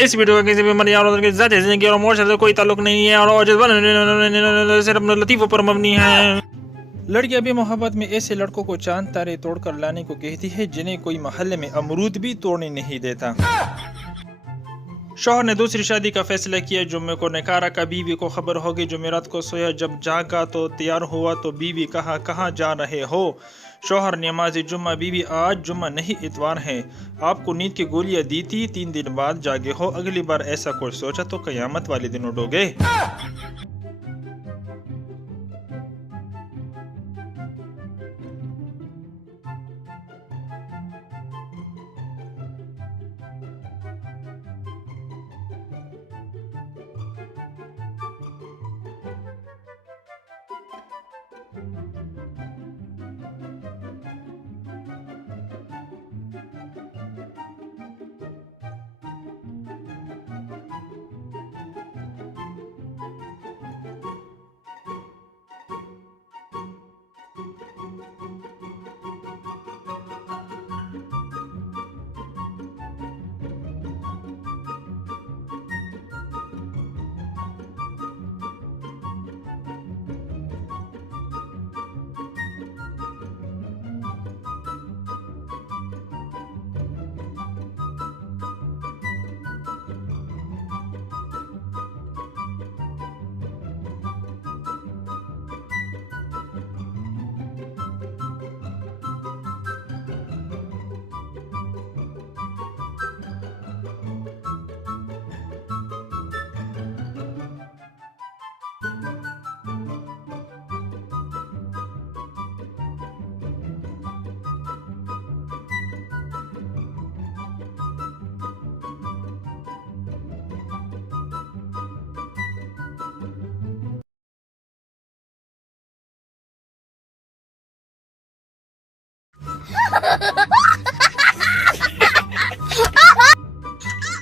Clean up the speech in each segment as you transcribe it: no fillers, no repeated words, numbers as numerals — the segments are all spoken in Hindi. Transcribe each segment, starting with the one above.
इस वीडियो का किसी भी मर्द या औरत के ज़ाती ज़िंदगी और मौत से कोई ताल्लुक नहीं है और सिर्फ लतीफ़ों पर मबनी है। लड़कियां भी मोहब्बत में ऐसे लड़कों को चांद तारे तोड़कर लाने को कहती है जिन्हें कोई मोहल्ले में अमरूद भी तोड़ने नहीं देता। शौहर ने दूसरी शादी का फैसला किया। जुम्मे को नकारा का बीवी को खबर होगी। जुमेरात को सोया, जब जागा तो तैयार हुआ तो बीवी कहा कहाँ जा रहे हो। शौहर नमाज़ी जुम्मा, बीवी आज जुम्मा नहीं इतवार है। आपको नींद की गोलियां दी थी, 3 दिन बाद जागे हो। अगली बार ऐसा कुछ सोचा तो कयामत वाले दिन उठोगे।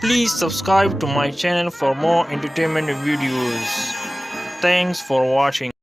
Please subscribe to my channel for more entertainment videos. Thanks for watching.